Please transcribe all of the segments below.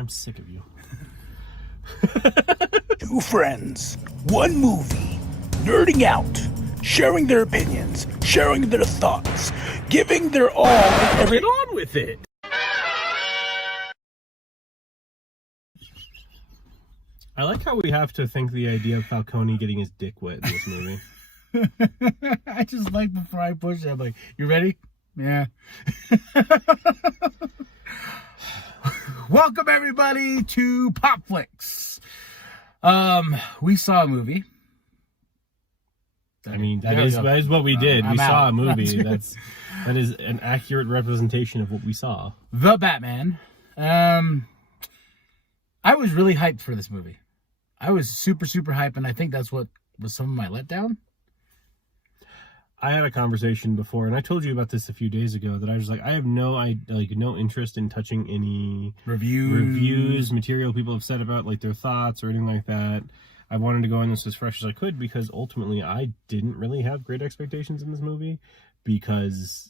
I'm sick of you. Two friends, one movie, nerding out, sharing their opinions, sharing their thoughts, giving their all. Get on with it. I like how we have to think the idea of Falcone getting his dick wet in this movie. I just like before I push it, I'm like, you ready? Yeah. Welcome everybody to POP-FLIX. We saw a movie. I mean, that is what we did. We saw a movie. That is an accurate representation of what we saw. The Batman. I was really hyped for this movie. I was super hyped, and I think that's what was some of my letdown. I had a conversation before, and I told you about this a few days ago, that I was like, I have no interest in touching any reviews, material people have said about like their thoughts or anything like that. I wanted to go in this as fresh as I could because ultimately I didn't really have great expectations in this movie, because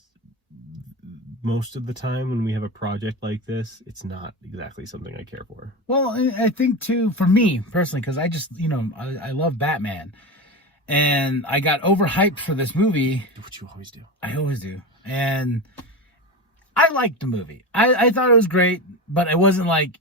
most of the time when we have a project like this, it's not exactly something I care for. Well, I think too, for me personally, because I just, I love Batman. And I got overhyped for this movie. What you always do. I always do. And I liked the movie. I thought it was great, but it wasn't like,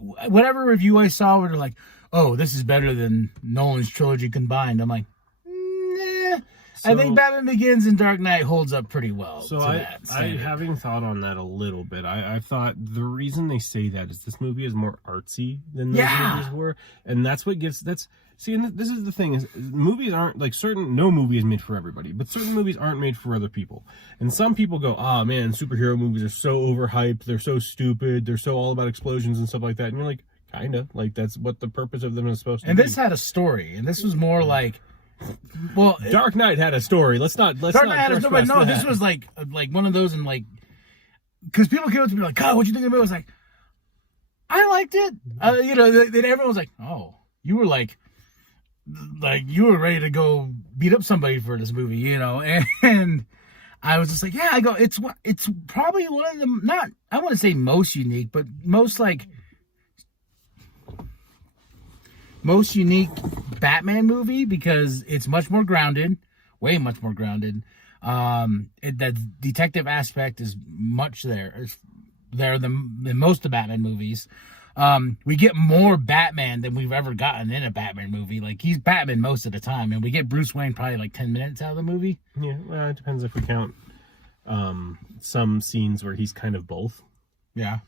whatever review I saw where they're like, oh, this is better than Nolan's trilogy combined. I'm like, nah. I think Batman Begins and Dark Knight holds up pretty well. So having thought on that a little bit, I thought the reason they say that is this movie is more artsy than those movies were. And that's what gives, and this is the thing, is movies aren't, like, no movie is made for everybody, but certain movies aren't made for other people. And some people go, oh man, superhero movies are so overhyped, they're so stupid, they're so all about explosions and stuff like that. And you're like, kinda, like, that's what the purpose of them is supposed to be. And this had a story, and this was more like, well, Dark Knight had a story. Dark Knight had a story, but no, this was like one of those, and like, because people came up to me like, God, what you think of it? I was like, I liked it. Then everyone was like, oh, you were like you were ready to go beat up somebody for this movie, and I was just like, yeah. I go, it's probably one of the, not, I want to say most unique, but most unique Batman movie, because it's much more grounded, way much more grounded. That detective aspect is much there than most of the Batman movies. We get more Batman than we've ever gotten in a Batman movie. Like, he's Batman most of the time, and we get Bruce Wayne probably like 10 minutes out of the movie. Yeah, well, it depends if we count some scenes where he's kind of both. Yeah.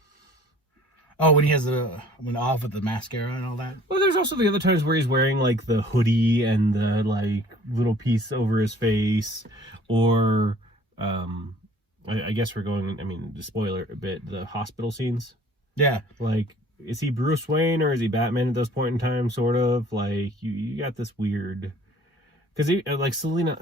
Oh, when he has when off with the mascara and all that. Well, there's also the other times where he's wearing like the hoodie and the like little piece over his face, or I guess we're going. I mean, spoiler a bit. The hospital scenes. Yeah. Like, is he Bruce Wayne or is he Batman at this point in time? Sort of like you got this weird, because like Selina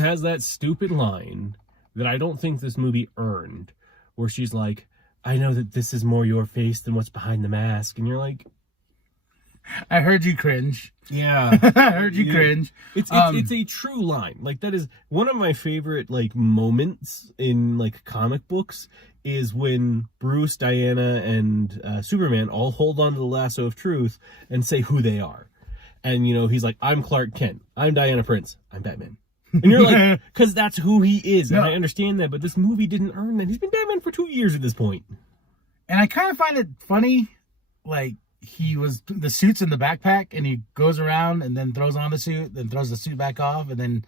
has that stupid line that I don't think this movie earned, where she's like, I know that this is more your face than what's behind the mask. And you're like, I heard you cringe. Yeah. I heard you cringe. It's a true line. Like, that is one of my favorite, like, moments in, like, comic books, is when Bruce, Diana, and Superman all hold on to the lasso of truth and say who they are. And, he's like, I'm Clark Kent. I'm Diana Prince. I'm Batman. And you're like, because that's who he is. And I understand that, but this movie didn't earn that. He's been Batman for 2 years at this point. And I kind of find it funny, like, the suit's in the backpack, and he goes around and then throws on the suit, then throws the suit back off, and then...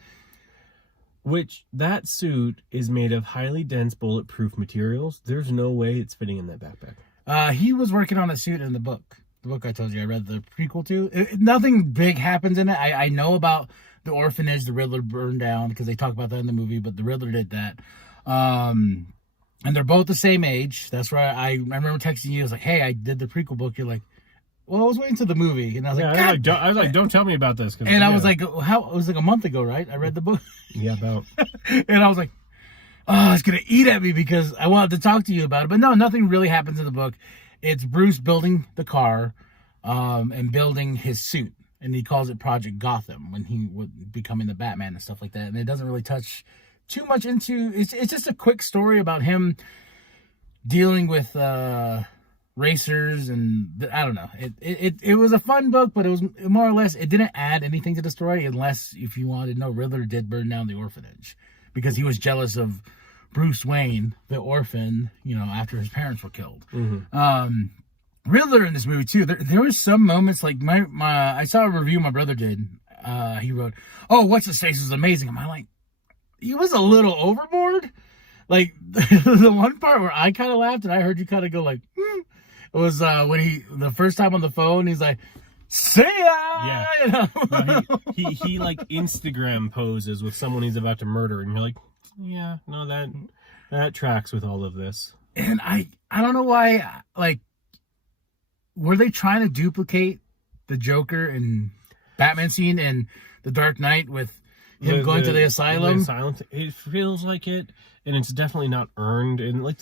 Which, that suit is made of highly dense bulletproof materials. There's no way it's fitting in that backpack. He was working on a suit in the book. The book I told you I read the prequel to. Nothing big happens in it. I know about the orphanage the Riddler burned down, because they talk about that in the movie, but the Riddler did that. And they're both the same age. That's why I remember texting you. I was like, hey, I did the prequel book. You're like, well, I was waiting to the movie. And I was like, don't tell me about this. And I was like, it was like a month ago, right? I read the book. Yeah, about. And I was like, oh, it's going to eat at me because I wanted to talk to you about it. But no, nothing really happens in the book. It's Bruce building the car and building his suit. And he calls it Project Gotham when he would becoming the Batman and stuff like that. And it doesn't really touch too much into... It's just a quick story about him dealing with racers, and I don't know. It was a fun book, but it was more or less, it didn't add anything to the story, unless if you wanted to know, Riddler did burn down the orphanage because he was jealous of Bruce Wayne, the orphan, after his parents were killed. Riddler in this movie too. There were some moments like I saw a review my brother did. He wrote, "Oh, what's his face was amazing." I'm like, he was a little overboard. Like the one part where I kind of laughed and I heard you kind of go like, it was when the first time on the phone, he's like, "See ya!" Yeah. No, he like Instagram poses with someone he's about to murder, and you're like, yeah, no, that tracks with all of this. And I don't know why, like, were they trying to duplicate the Joker and Batman scene in The Dark Knight with him going to the asylum? It feels like it, and it's definitely not earned. And like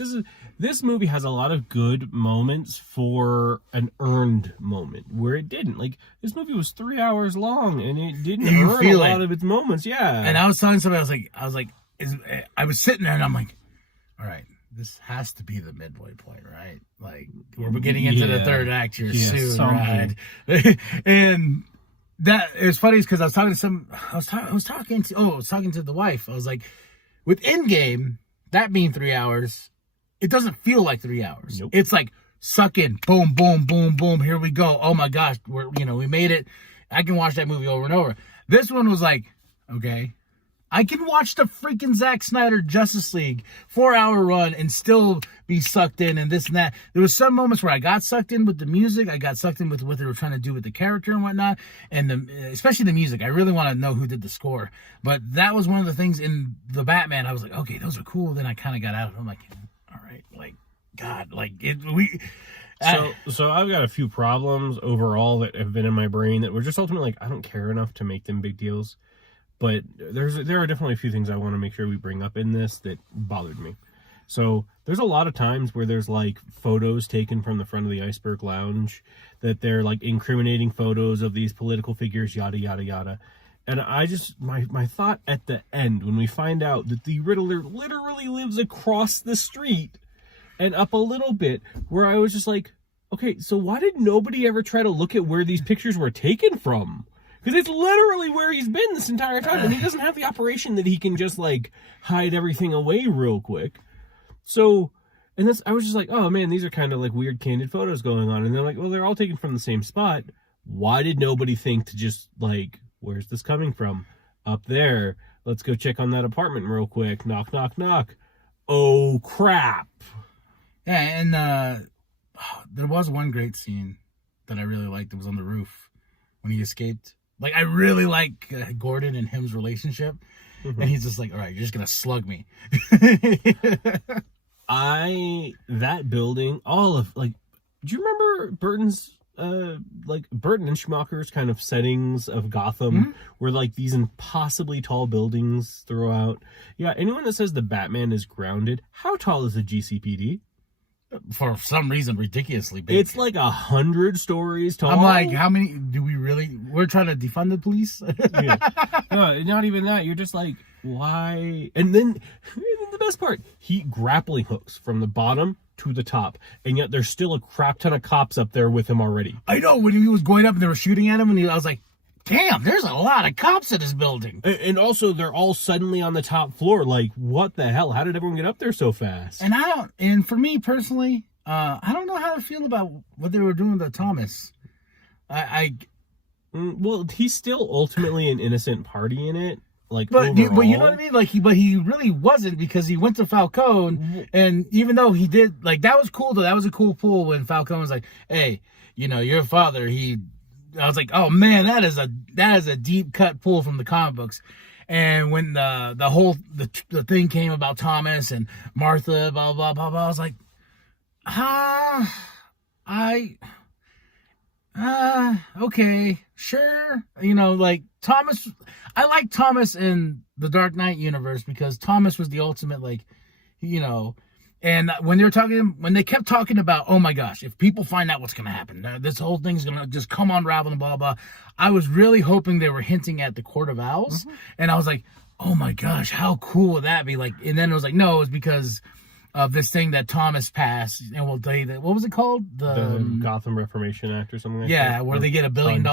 this movie has a lot of good moments for an earned moment where it didn't. Like, this movie was 3 hours long, and it didn't earn a lot of its moments. Yeah. And I was telling somebody, I was like, I was sitting there and I'm like, all right, this has to be the midway point, right? Like, we're getting into the third act here soon, right? And that it's funny because I was talking to the wife. I was like, with Endgame, that being 3 hours, it doesn't feel like 3 hours. Nope. It's like suck in, boom, boom, boom, boom. Here we go. Oh my gosh, we made it. I can watch that movie over and over. This one was like, okay, I can watch the freaking Zack Snyder Justice League 4-hour run and still be sucked in and this and that. There was some moments where I got sucked in with the music. I got sucked in with what they were trying to do with the character and whatnot. And especially the music. I really want to know who did the score. But that was one of the things in the Batman. I was like, okay, those are cool. Then I kind of got out of it. I'm like, all right, like, God, like, So I've got a few problems overall that have been in my brain that were just ultimately like, I don't care enough to make them big deals. But there are definitely a few things I want to make sure we bring up in this that bothered me. So there's a lot of times where there's like photos taken from the front of the Iceberg Lounge that they're like incriminating photos of these political figures, yada, yada, yada. And I just, my thought at the end, when we find out that the Riddler literally lives across the street and up a little bit, where I was just like, okay, so why did nobody ever try to look at where these pictures were taken from? Because it's literally where he's been this entire time, and he doesn't have the operation that he can just, like, hide everything away real quick. So, and I was just like, oh, man, these are kind of, like, weird candid photos going on. And they're like, well, they're all taken from the same spot. Why did nobody think to just, like, where's this coming from? Up there. Let's go check on that apartment real quick. Knock, knock, knock. Oh, crap. Yeah, and there was one great scene that I really liked. It was on the roof when he escaped. Like, I really like Gordon and him's relationship. Mm-hmm. And he's just like, all right, you're just going to slug me. That building, all of, like, do you remember Burton's, Burton and Schumacher's kind of settings of Gotham, mm-hmm. where, like, these impossibly tall buildings throughout? Yeah, anyone that says the Batman is grounded, how tall is the GCPD? For some reason, ridiculously big. It's like 100 stories tall. I'm like, how many do we really? We're trying to defund the police. Yeah. No, not even that. You're just like, why? And then the best part, he grappling hooks from the bottom to the top, and yet there's still a crap ton of cops up there with him already. I know, when he was going up and they were shooting at him, and I was like, damn, there's a lot of cops in this building. And also, they're all suddenly on the top floor. Like, what the hell? How did everyone get up there so fast? And for me personally, I don't know how to feel about what they were doing to Thomas. Well, he's still ultimately an innocent party in it. Like, but you know what I mean? Like, he really wasn't, because he went to Falcone, and even though he did, like, that was cool though. That was a cool pull when Falcone was like, hey, your father, I was like, oh man, that is a deep cut pull from the comic books. And when the thing came about Thomas and Martha, blah blah blah blah, I was like, okay, sure. Like Thomas, I like Thomas in the Dark Knight universe because Thomas was the ultimate, like, And when they kept talking about, oh my gosh, if people find out what's going to happen, this whole thing's going to just come unraveling, blah, blah. I was really hoping they were hinting at the Court of Owls. Mm-hmm. And I was like, oh my gosh, how cool would that be? Like, and then it was like, no, it was because of this thing that Thomas passed, and we'll tell you that. What was it called? The Gotham Reformation Act or something like that. Yeah, where they get $1 billion,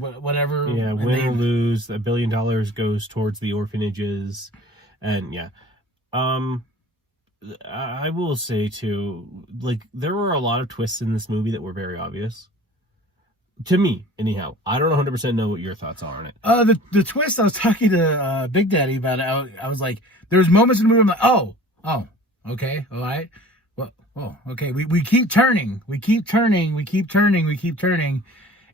whatever. Yeah, win or lose, $1 billion goes towards the orphanages, and yeah. I will say too, like, there were a lot of twists in this movie that were very obvious. To me, anyhow. I don't 100% know what your thoughts are on it. The twist, I was talking to Big Daddy about it. I was like, there was moments in the movie I'm like, oh, okay, all right. Well, okay. We keep turning. We keep turning.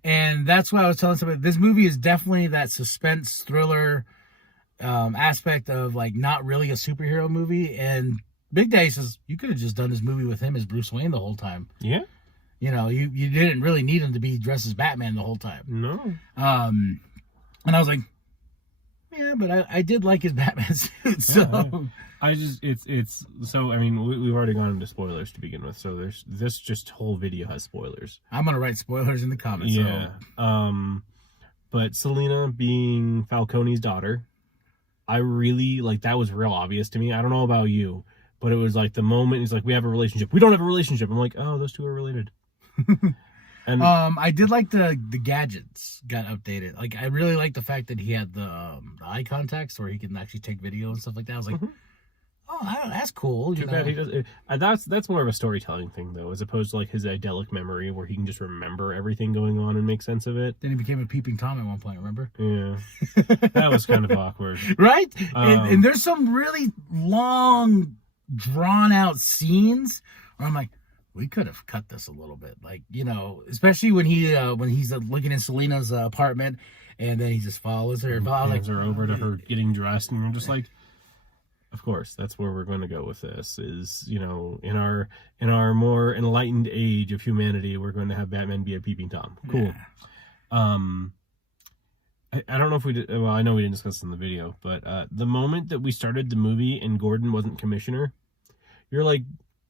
And that's why I was telling somebody, this movie is definitely that suspense thriller aspect of, like, not really a superhero movie. And Big Daddy says, you could have just done this movie with him as Bruce Wayne the whole time. Yeah. You know, you didn't really need him to be dressed as Batman the whole time. No. And I was like, yeah, but I did like his Batman suit. So it's so, I mean, we've already gone into spoilers to begin with. So this just whole video has spoilers. I'm going to write spoilers in the comments. Yeah. So. But Selena being Falcone's daughter, I really, like, that was real obvious to me. I don't know about you, but it was like the moment he's like, we have a relationship. We don't have a relationship. I'm like, oh, those two are related. And I did like the gadgets got updated. Like, I really like the fact that he had the eye contacts where he can actually take video and stuff like that. I was like, oh, that's cool. Too bad he does. That's more of a storytelling thing, though, as opposed to, like, his idyllic memory where he can just remember everything going on and make sense of it. Then he became a peeping Tom at one point, remember? Yeah. That was kind of awkward. Right? And there's some really long, drawn-out scenes where I'm like, we could have cut this a little bit. Like, you know, especially when he's looking in Selena's apartment and then he just follows her. Hands her over to her getting dressed, and you're just like, of course, that's where we're going to go with this. Is, you know, in our more enlightened age of humanity, we're going to have Batman be a peeping Tom. Cool. Yeah. I don't know if we did. Well, I know we didn't discuss this in the video, but the moment that we started the movie and Gordon wasn't commissioner, you're like,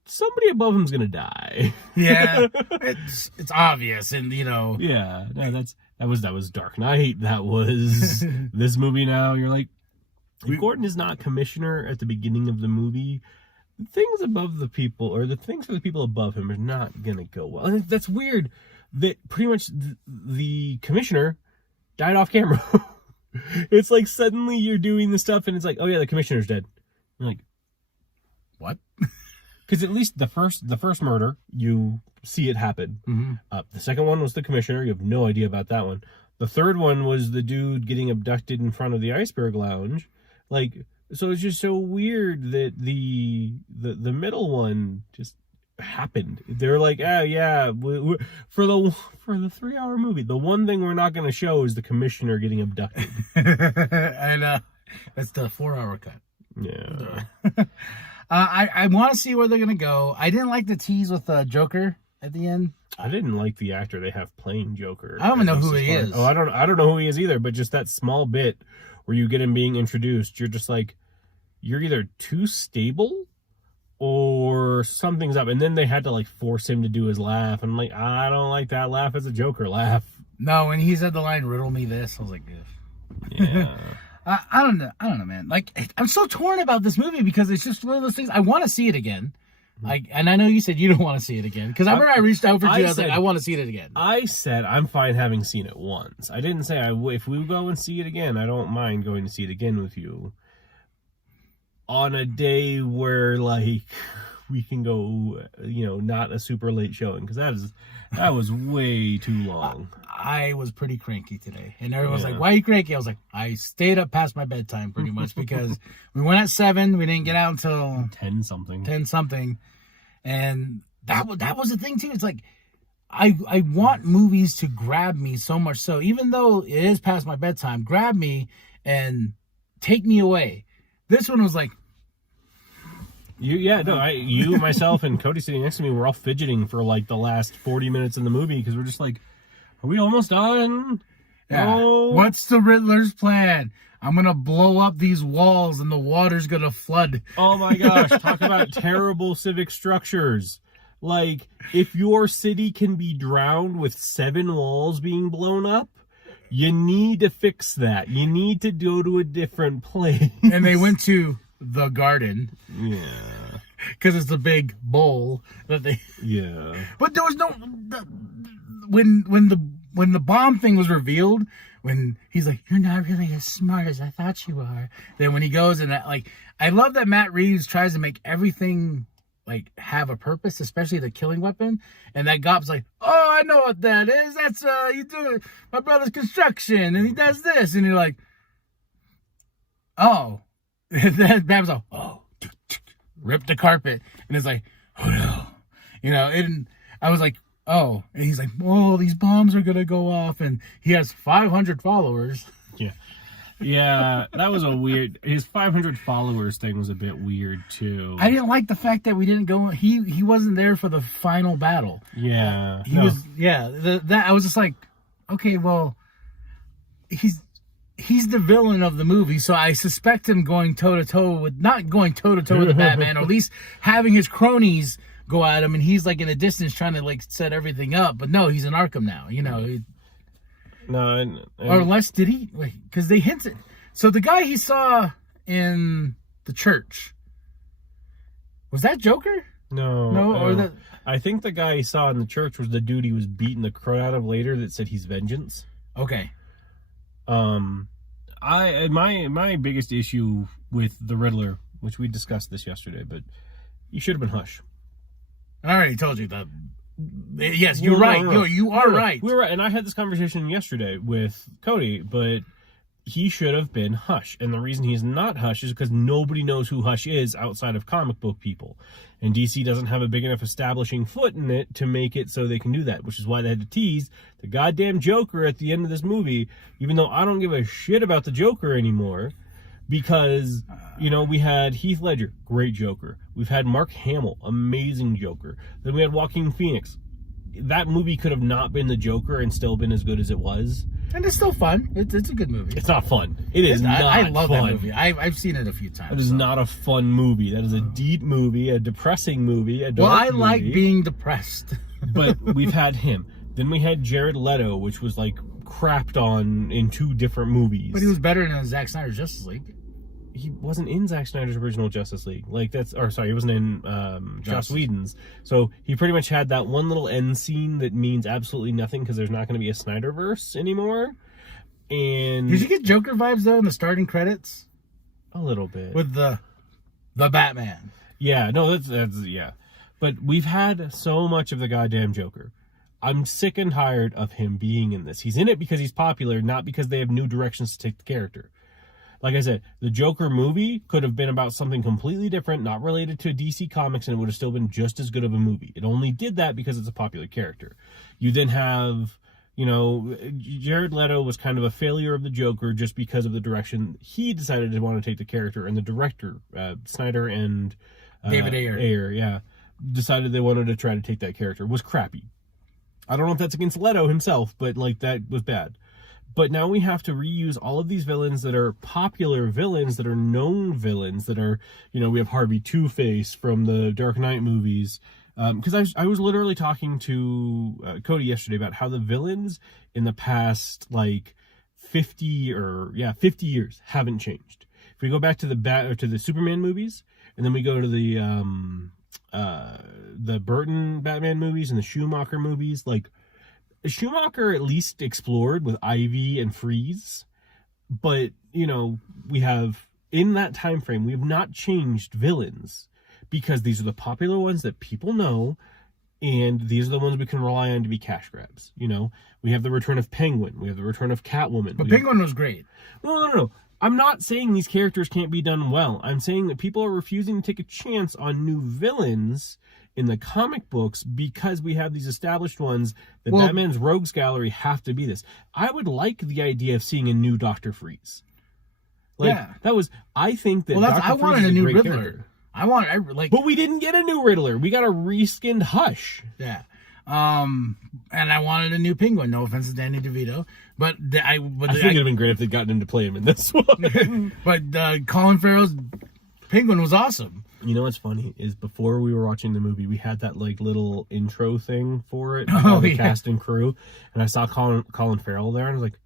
somebody above him's gonna die. Yeah, it's obvious, and you know. Yeah, no, that was Dark Knight. That was this movie. Now you're like, if Gordon is not commissioner at the beginning of the movie, the things above the people, or the things for the people above him, are not gonna go well. And that's weird. That pretty much the commissioner died off camera. It's like suddenly you're doing the stuff, and it's like, oh yeah, the commissioner's dead. You're like, what? Because at least the first murder, you see it happen. Mm-hmm. The second one was the commissioner. You have no idea about that one. The third one was the dude getting abducted in front of the Iceberg Lounge. Like, so it's just so weird that the middle one just happened. They're like, oh yeah, for the 3-hour movie, the one thing we're not going to show is the commissioner getting abducted. And that's the 4-hour cut. Yeah. I want to see where they're going to go. I didn't like the tease with Joker at the end. I didn't like the actor they have playing Joker. I don't even know who he is. Oh, I don't know who he is either, but just that small bit where you get him being introduced, you're just like, you're either too stable or something's up. And then they had to, like, force him to do his laugh. And I'm like, I don't like that laugh as a Joker laugh. No, when he said the line, riddle me this, I was like, yeah. I don't know, man. Like, I'm so torn about this movie because it's just one of those things. I want to see it again. Like, and I know you said you don't want to see it again because I remember I reached out for you. I was like, I want to see it again. I said I'm fine having seen it once. I didn't say if we go and see it again, I don't mind going to see it again with you. On a day where, like, we can go, you know, not a super late showing, because that was way too long. I was pretty cranky today, and everyone's like, "Why are you cranky?" I was like, "I stayed up past my bedtime pretty much because we went at 7, we didn't get out until 10 something, and that was the thing too. It's like I want movies to grab me so much so, even though it is past my bedtime, grab me and take me away. This one was like, you, myself, and Cody sitting next to me, we're all fidgeting for like the last 40 minutes in the movie because we're just like, are we almost done? Yeah. Oh. What's the Riddler's plan? I'm going to blow up these walls and the water's going to flood. Oh my gosh, talk about terrible civic structures. Like, if your city can be drowned with 7 walls being blown up, you need to fix that. You need to go to a different place. And they went to the garden. Yeah. because it's a big bowl that they. Yeah. But there was no when the bomb thing was revealed. When he's like, "You're not really as smart as I thought you are." Then when he goes and that, like, I love that Matt Reeves tries to make everything like have a purpose, especially the killing weapon. And that cop's like, "Oh, I know what that is. That's you do it. My brother's construction, and he does this." And you're like, "Oh," and then Bab's like, "Oh," rip the carpet, and it's like, "Oh no," And I was like, "Oh," and he's like, "Oh, these bombs are gonna go off," and he has 500 followers. Yeah. Yeah, that was a weird. His 500 followers thing was a bit weird too. I didn't like the fact that we didn't go. He wasn't there for the final battle. Yeah, he was. Yeah, that I was just like, okay, well, he's the villain of the movie, so I suspect him going toe to toe with not going toe to toe with the Batman, or at least having his cronies go at him, and he's like in the distance trying to like set everything up. But no, he's in Arkham now. No, or unless did he? Wait, because they hinted. So the guy he saw in the church, was that Joker? No. Or that. I think the guy he saw in the church was the dude he was beating the crowd out of later that said he's vengeance. Okay. My biggest issue with the Riddler, which we discussed this yesterday, but he should have been Hush. I already told you that. Yes, you're right. You are right. We're right, and I had this conversation yesterday with Cody, but he should have been Hush, and the reason he's not Hush is because nobody knows who Hush is outside of comic book people, and DC doesn't have a big enough establishing foot in it to make it so they can do that, which is why they had to tease the goddamn Joker at the end of this movie, even though I don't give a shit about the Joker anymore. Because, we had Heath Ledger, great Joker. We've had Mark Hamill, amazing Joker. Then we had Joaquin Phoenix. That movie could have not been the Joker and still been as good as it was. And it's still fun. It's a good movie. It's not fun. It is not fun. I love that movie. I've seen it a few times. It is not a fun movie. That is a deep movie, a depressing movie, a dark movie. Like being depressed. But we've had him. Then we had Jared Leto, which was like crapped on in 2 different movies. But he was better than Zack Snyder's Justice League. He wasn't in Zack Snyder's original Justice League. He wasn't in Joss Whedon's. So he pretty much had that one little end scene that means absolutely nothing because there's not going to be a Snyderverse anymore. And did you get Joker vibes though in the starting credits? A little bit with the Batman. Yeah, no, that's yeah. But we've had so much of the goddamn Joker. I'm sick and tired of him being in this. He's in it because he's popular, not because they have new directions to take the character. Like I said, the Joker movie could have been about something completely different, not related to DC Comics, and it would have still been just as good of a movie. It only did that because it's a popular character. You then have, Jared Leto was kind of a failure of the Joker just because of the direction he decided to want to take the character, and the director, Snyder and David Ayer, decided they wanted to try to take that character. It was crappy. I don't know if that's against Leto himself, but that was bad. But now we have to reuse all of these villains that are popular villains, that are known villains, that are, we have Harvey Two-Face from the Dark Knight movies. Because I was literally talking to Cody yesterday about how the villains in the past, 50 years haven't changed. If we go back to the Superman movies, and then we go to the Burton Batman movies and the Schumacher movies, Schumacher at least explored with Ivy and Freeze, but we have in that time frame we have not changed villains because these are the popular ones that people know, and these are the ones we can rely on to be cash grabs. We have the return of Penguin, we have the return of Catwoman. But Penguin was great. No. I'm not saying these characters can't be done well. I'm saying that people are refusing to take a chance on new villains in the comic books because we have these established ones that Batman's Rogues Gallery have to be this. I would like the idea of seeing a new Dr. Freeze. I think that I wanted a new Riddler. Character. But we didn't get a new Riddler. We got a reskinned Hush. Yeah. And I wanted a new Penguin. No offense to Danny DeVito, but I think it'd have been great if they'd gotten him to play him in this one. But Colin Farrell's Penguin was awesome. You know what's funny is before we were watching the movie, we had that little intro thing for it, the cast and crew, and I saw Colin Farrell there, and I was like,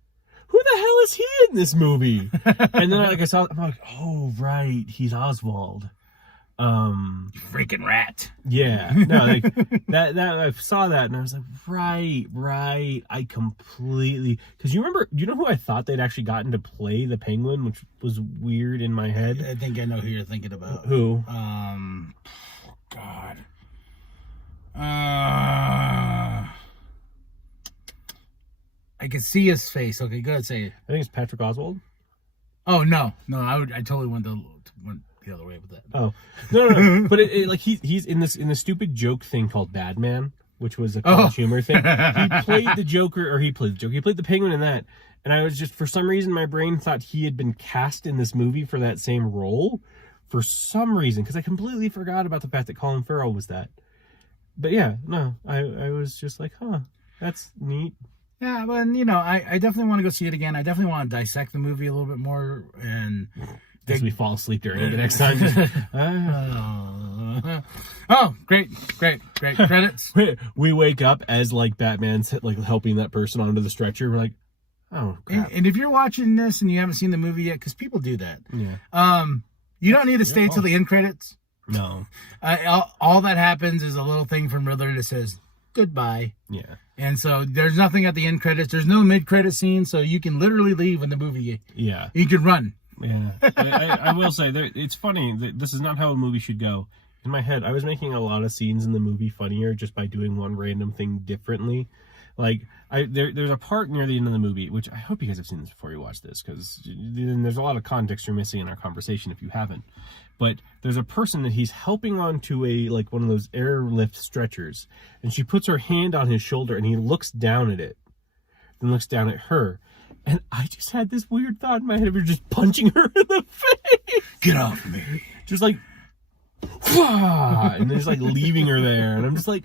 "Who the hell is he in this movie?" And then I'm like, "Oh right, he's Oswald." You freaking rat. Yeah, no, like that I saw that and I was like, right. I completely, because you know who I thought they'd actually gotten to play the Penguin, which was weird in my head. I think I know who you're thinking about. Who? God. I can see his face. Okay, go ahead, say it. I think it's Patrick Oswalt. Oh no, I totally went the other way with that. Oh no, but like he's in this stupid joke thing called Batman, which was a college humor thing. He played the Joker, or he played the Joker. He played the Penguin in that, and I was just, for some reason, my brain thought he had been cast in this movie for that same role, for some reason, because I completely forgot about the fact that Colin Farrell was that. But yeah, no, I was just like, huh, that's neat. Yeah, but I definitely want to go see it again. I definitely want to dissect the movie a little bit more and. As we fall asleep during it the next time. Oh, great credits. We wake up as like Batman's like helping that person onto the stretcher. We're like, oh crap. And if you're watching this and you haven't seen the movie yet, because people do that, you don't need to stay till the end credits. No. All that happens is a little thing from Riddler that says goodbye. Yeah. And so there's nothing at the end credits. There's no mid-credit scene, so you can literally leave in the movie. Yeah. You can run. Yeah, I will say that it's funny that this is not how a movie should go. In my head, I was making a lot of scenes in the movie funnier just by doing one random thing differently. Like, there's a part near the end of the movie, which I hope you guys have seen this before you watch this, because then there's a lot of context you're missing in our conversation if you haven't. But there's a person that he's helping onto one of those airlift stretchers, and she puts her hand on his shoulder, and he looks down at it, then looks down at her. And I just had this weird thought in my head of her just punching her in the face. Get off me. Just like, and then just like leaving her there. And I'm just like,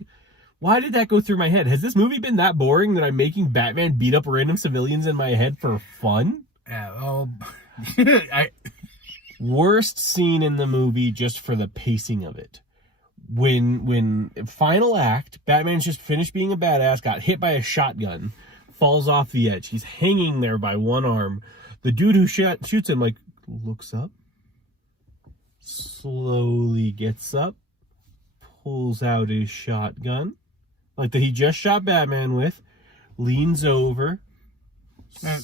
why did that go through my head? Has this movie been that boring that I'm making Batman beat up random civilians in my head for fun? Worst scene in the movie just for the pacing of it. When final act, Batman's just finished being a badass, got hit by a shotgun, falls off the edge. He's hanging there by one arm. The dude who shoots him, like, looks up, slowly gets up, pulls out his shotgun, like that he just shot Batman with, leans over,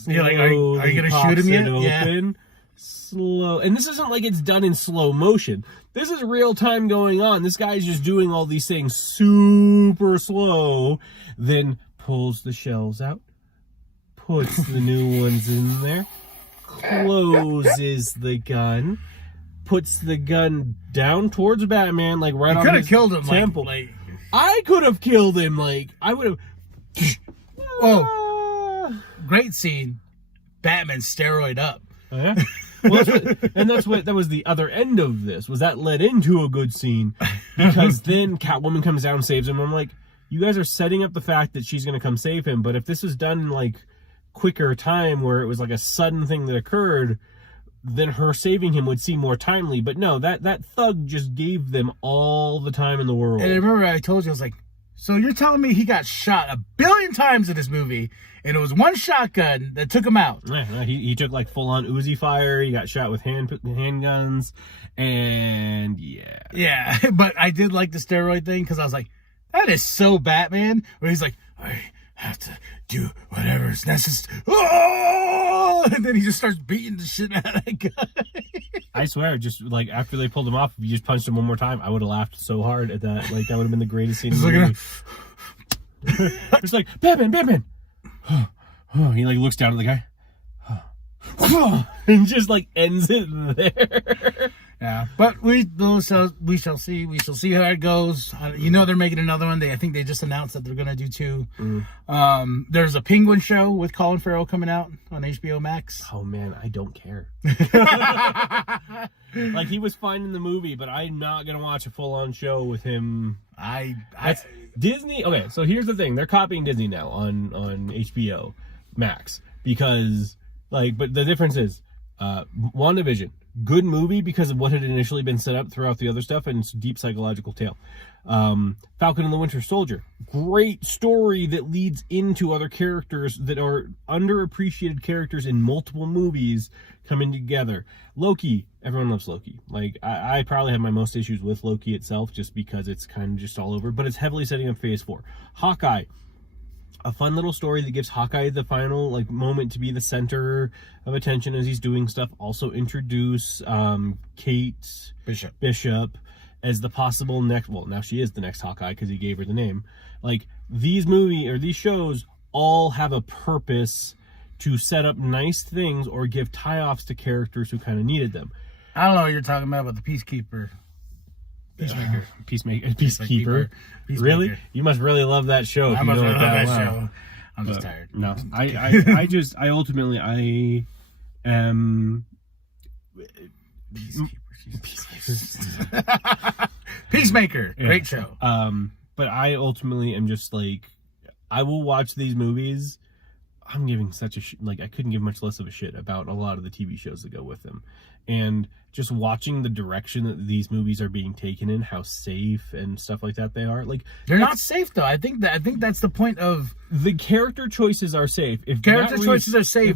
you're like, are you going to shoot him yet? Open, slow. And this isn't like it's done in slow motion. This is real time going on. This guy's just doing all these things super slow, then pulls the shells out, puts the new ones in there, closes the gun, puts the gun down towards Batman, like right on his killed him, temple. Like, I could have killed him. Like, I would have. Oh, great scene. Batman steroid up. Oh, yeah? Well, that was the other end of this. Was that led into a good scene? Because then Catwoman comes down and saves him. I'm like, you guys are setting up the fact that she's going to come save him, but if this was done in like quicker time where it was like a sudden thing that occurred, then her saving him would seem more timely. But no, that thug just gave them all the time in the world. And I remember I told you, I was like, so you're telling me he got shot 1 billion times in this movie, and it was one shotgun that took him out? Yeah, he took like full-on Uzi fire. He got shot with handguns, and yeah. Yeah, but I did like the steroid thing, because I was like, that is so Batman, where he's like, I have to do whatever is necessary. Oh! And then he just starts beating the shit out of that guy. I swear, just like after they pulled him off, if you just punched him one more time, I would have laughed so hard at that. Like, that would have been the greatest scene in the movie. It's like, Batman. He like looks down at the guy. And just like ends it there. Yeah, but we shall see. We shall see how it goes. They're making another one. I think they just announced that they're going to do 2. There's a Penguin show with Colin Farrell coming out on HBO Max. Oh man, I don't care. Like, he was fine in the movie, but I'm not going to watch a full-on show with him. Disney. Okay, so here's the thing: they're copying Disney now on HBO Max because, but the difference is, WandaVision. Good movie because of what had initially been set up throughout the other stuff, and it's a deep psychological tale. Falcon and the Winter Soldier. Great story that leads into other characters that are underappreciated characters in multiple movies coming together. Loki. everyone loves Loki. Like, I probably have my most issues with Loki itself just because it's kind of just all over, but it's heavily setting up Phase 4. Hawkeye, a fun little story that gives Hawkeye the final like moment to be the center of attention as he's doing stuff. Also introduce Kate Bishop as the possible next, well, now she is the next Hawkeye because he gave her the name. Like, these shows all have a purpose to set up nice things or give tie-offs to characters who kind of needed them. I don't know what you're talking about, but the Peacekeeper. Peacekeeper. Really? You must really love that show. I must really love that show. I'm just tired. No, I ultimately am... Peacemaker. Yeah. Great show. But I ultimately am just like, I will watch these movies. I'm giving such a I couldn't give much less of a shit about a lot of the TV shows that go with them. And just watching the direction that these movies are being taken in, how safe and stuff like that they are. Like, they're not safe though. I think that's the point of the character choices are safe. If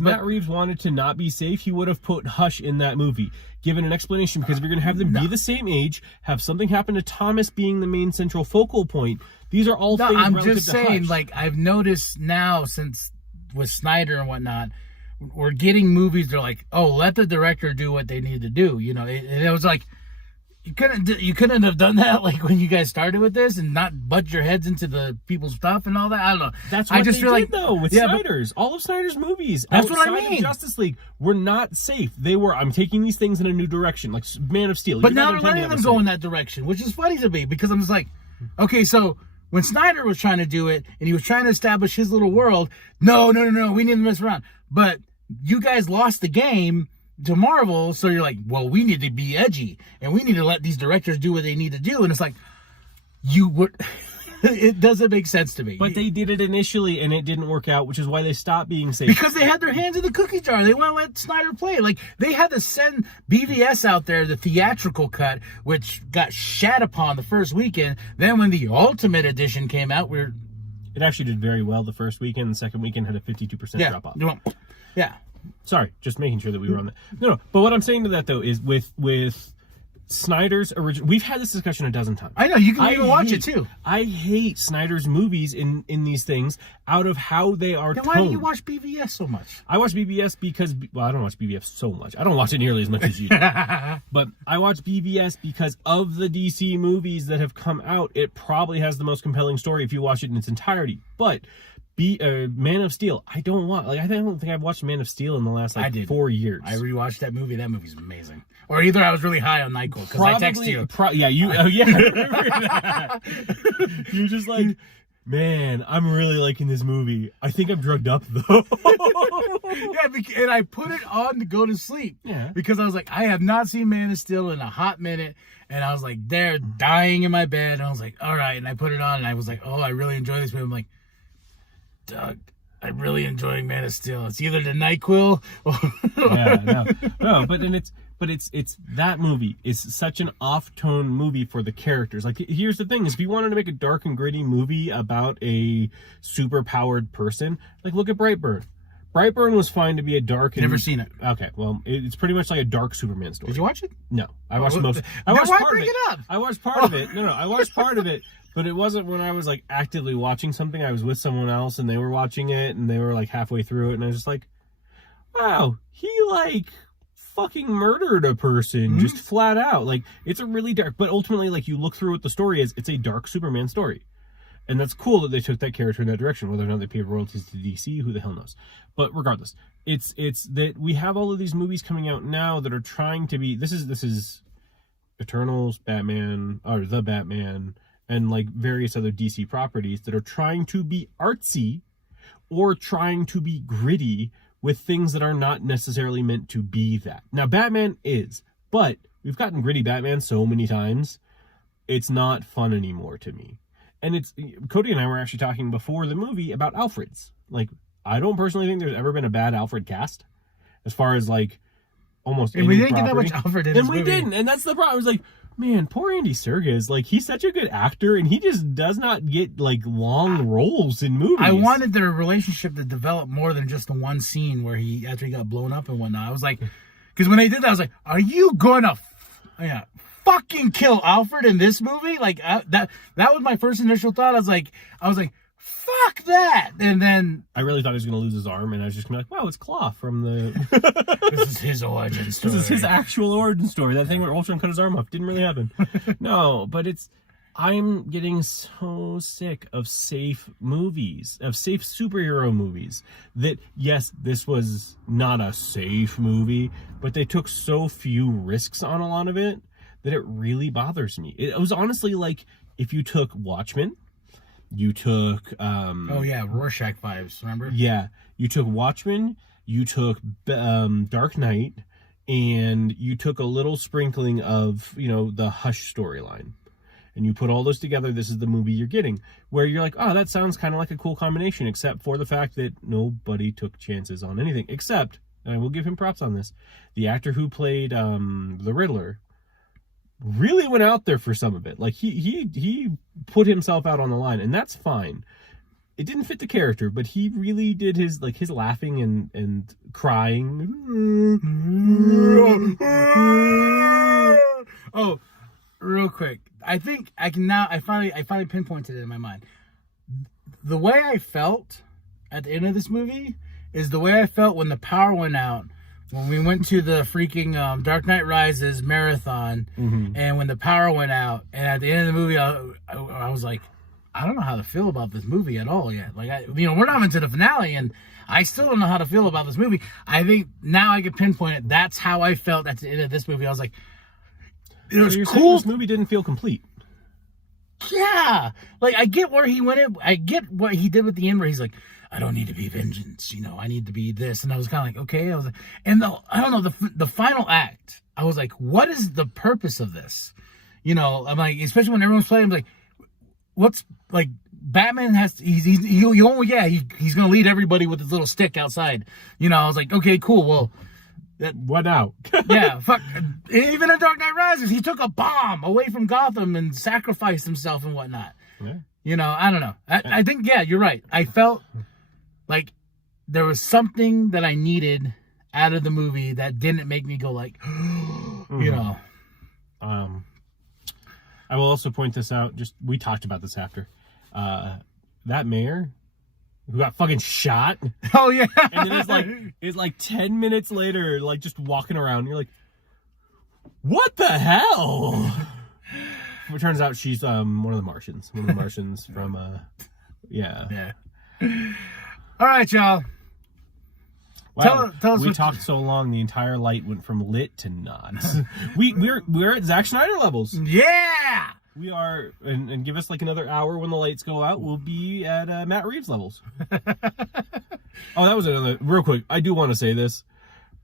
Matt Reeves wanted to not be safe, he would have put Hush in that movie, given an explanation, because if you're going to have them be the same age, have something happen to Thomas being the main central focal point, these are all things I'm relative just to saying, Hush. like, I've noticed now since with Snyder and whatnot, we're getting movies that are like, oh, let the director do what they need to do. You know, it was like, you couldn't have done that like when you guys started with this and not butt your heads into the people's stuff and all that. I don't know. That's what though with Snyder's. All of Snyder's movies. That's what I mean. Of Justice League were not safe. They were, I'm taking these things in a new direction, like Man of Steel. But now they're letting them go in that direction, which is funny to me because I'm just like, okay, so when Snyder was trying to do it and he was trying to establish his little world, no, we need to mess around. But you guys lost the game to Marvel, so you're like, well, we need to be edgy and we need to let these directors do what they need to do. And it's like, it doesn't make sense to me. But they did it initially and it didn't work out, which is why they stopped being safe. Because they had their hands in the cookie jar. They want to let Snyder play. Like, they had to send BVS out there, the theatrical cut, which got shat upon the first weekend. Then when the Ultimate Edition came out, it actually did very well the first weekend. The second weekend had a 52% drop off. Yeah. Sorry, just making sure that we were on that. No. But what I'm saying to that though is with Snyder's original, we've had this discussion a dozen times. I know, you can even watch it too. I hate Snyder's movies in these things out of how they are toned. Why do you watch BVS so much? I watch BVS because, well, I don't watch BVS so much. I don't watch it nearly as much as you do. But I watch BVS because of the DC movies that have come out, it probably has the most compelling story if you watch it in its entirety. But Man of Steel, I don't think I've watched Man of Steel in the last 4 years. I rewatched that movie. That movie's amazing. Or either I was really high on NyQuil because I texted you. You're just like, man, I'm really liking this movie. I think I'm drugged up though. Yeah, and I put it on to go to sleep. Yeah. Because I was like, I have not seen Man of Steel in a hot minute. And I was like, they're dying in my bed. And I was like, all right. And I put it on and I was like, oh, I really enjoy this movie. I'm like, Doug, I'm really enjoying Man of Steel. It's either the NyQuil or... But it's that movie is such an off-tone movie for the characters. Like, here's the thing: is if you wanted to make a dark and gritty movie about a super-powered person, like, look at Brightburn. Brightburn was fine to be a dark. Never seen it. Okay, well, it's pretty much like a dark Superman story. Did you watch it? No, I watched most. I watched part of it. I watched part of it. No, I watched part of it. But it wasn't when I was like actively watching something. I was with someone else and they were watching it and they were like halfway through it and I was just like, wow, he like fucking murdered a person just flat out. Like, it's a really dark, but ultimately, like, you look through what the story is, it's a dark Superman story. And that's cool that they took that character in that direction. Whether or not they paid royalties to DC, who the hell knows. But regardless, it's that we have all of these movies coming out now that are trying to be, this is Eternals, Batman, or The Batman, and like various other DC properties that are trying to be artsy or trying to be gritty with things that are not necessarily meant to be that. Now, Batman is, but we've gotten gritty Batman so many times, it's not fun anymore to me. And Cody and I were actually talking before the movie about Alfreds. Like, I don't personally think there's ever been a bad Alfred cast, as far as like almost. And we didn't get that much Alfred in this movie. And we didn't, and that's the problem. I was like, man, poor Andy Serkis. Like, he's such a good actor, and he just does not get like long roles in movies. I wanted their relationship to develop more than just the one scene where after he got blown up and whatnot. I was like, Because when they did that, I was like, are you gonna fucking kill Alfred in this movie? Like, that was my first initial thought. I was like, fuck that. And then I really thought he was going to lose his arm, and I was just going to be like, wow, it's Claw from the... This is his origin story. This is his actual origin story. That thing where Ultron cut his arm off didn't really happen. No, but I'm getting so sick of safe movies, of safe superhero movies, that, yes, this was not a safe movie, but they took so few risks on a lot of it that it really bothers me. It was honestly like if you took Watchmen, you took... Rorschach vibes, remember? Yeah, you took Watchmen, you took Dark Knight, and you took a little sprinkling of, the Hush storyline. And you put all those together, this is the movie you're getting. Where you're like, oh, that sounds kind of like a cool combination, except for the fact that nobody took chances on anything. Except, and I will give him props on this, the actor who played the Riddler really went out there for some of it. Like, he put himself out on the line, and that's fine. It didn't fit the character, but he really did his laughing and crying. Oh, real quick. I think I can now, I finally pinpointed it in my mind. The way I felt at the end of this movie is the way I felt when the power went out, when we went to the freaking Dark Knight Rises marathon, and when the power went out, and at the end of the movie, I was like, I don't know how to feel about this movie at all yet. Like, we're not into the finale, and I still don't know how to feel about this movie. I think now I can pinpoint it. That's how I felt at the end of this movie. I was like, it was cool. This movie didn't feel complete. Yeah. Like, I get where he went. I get what he did with the end, where he's like, I don't need to be vengeance. I need to be this. And I was kind of like, okay. I was like, and I don't know, the final act, I was like, what is the purpose of this? I'm like, especially when everyone's playing, I'm like, what's, like, Batman has, he's going to lead everybody with his little stick outside. I was like, okay, cool. Well, what now? Yeah, fuck. Even in Dark Knight Rises, he took a bomb away from Gotham and sacrificed himself and whatnot. Yeah. I don't know. I think, yeah, you're right. I felt like there was something that I needed out of the movie that didn't make me go like, I will also point this out. We talked about this after. That mayor who got fucking shot. Oh, yeah. And then it's like 10 minutes later, like, just walking around. You're like, what the hell? It turns out she's one of the Martians. One of the Martians from, yeah. All right, y'all. Wow. Tell us we talked so long, the entire light went from lit to not. We're at Zack Snyder levels. Yeah! We are, and give us like another hour when the lights go out, we'll be at Matt Reeves levels. Oh, that was another, real quick, I do want to say this.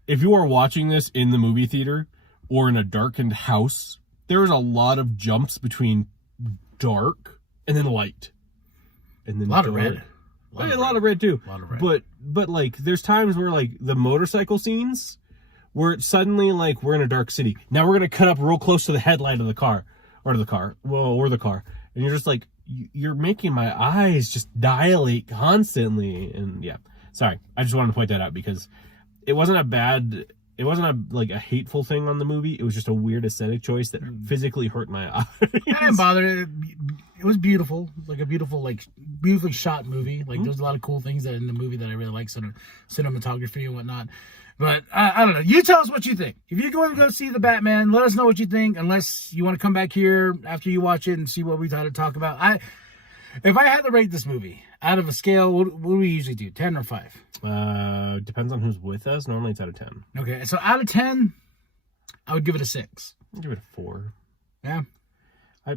If you are watching this in the movie theater or in a darkened house, there's a lot of jumps between dark and then light. And then a lot of red. A lot of red too. A lot of red. But like, there's times where like the motorcycle scenes where it's suddenly like we're in a dark city. Now we're going to cut up real close to the headlight of the car. Or the car. And you're just like, you're making my eyes just dilate constantly. And yeah, sorry. I just wanted to point that out because it wasn't a hateful thing on the movie. It was just a weird aesthetic choice that physically hurt my eyes. I didn't bother. It was beautiful. Like a beautiful, beautifully shot movie. Like, there's a lot of cool things that in the movie that I really like, sort of cinematography and whatnot. But I don't know. You tell us what you think. If you're going to go see the Batman, let us know what you think. Unless you want to come back here after you watch it and see what we thought to talk about. If I had to rate this movie out of a scale, what do we usually do? 10 or 5? Depends on who's with us. Normally it's out of 10. Okay, so out of 10, I would give it a 6. I'd give it a 4. Yeah. I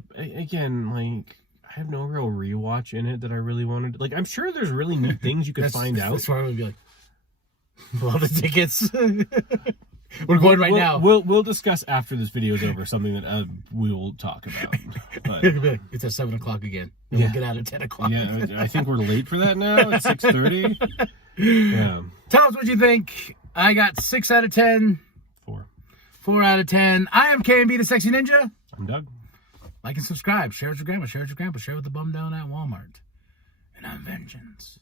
have no real rewatch in it that I really wanted. Like, I'm sure there's really neat things you could find out. That's why I would be like, well, the tickets. We're going now. We'll discuss after this video is over something that we will talk about. But, it's at 7 o'clock again. We'll get out at 10 o'clock. Yeah, I think we're late for that now. It's 6:30. Yeah. Tell us what you think. I got 6 out of 10. 4. 4 out of 10. I am KMB, the Sexy Ninja. I'm Doug. Like and subscribe. Share with your grandma. Share with your grandpa. Share with the bum down at Walmart. And I'm Vengeance.